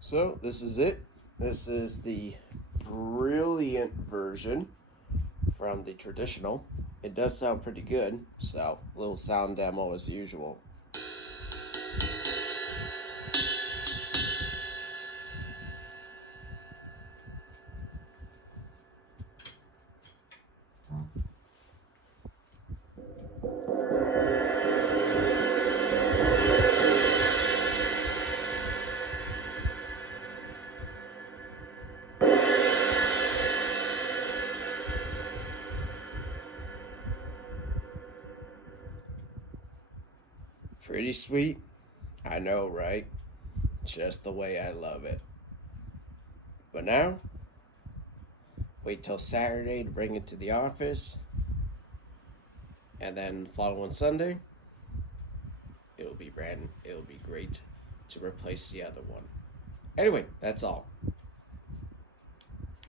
So this is it. This is the brilliant version from the traditional. It does sound pretty good, so little sound demo as usual. Pretty sweet. I know, right? Just the way I love it. But now, wait till Saturday to bring it to the office. And then following Sunday, it'll be great to replace the other one. Anyway, that's all.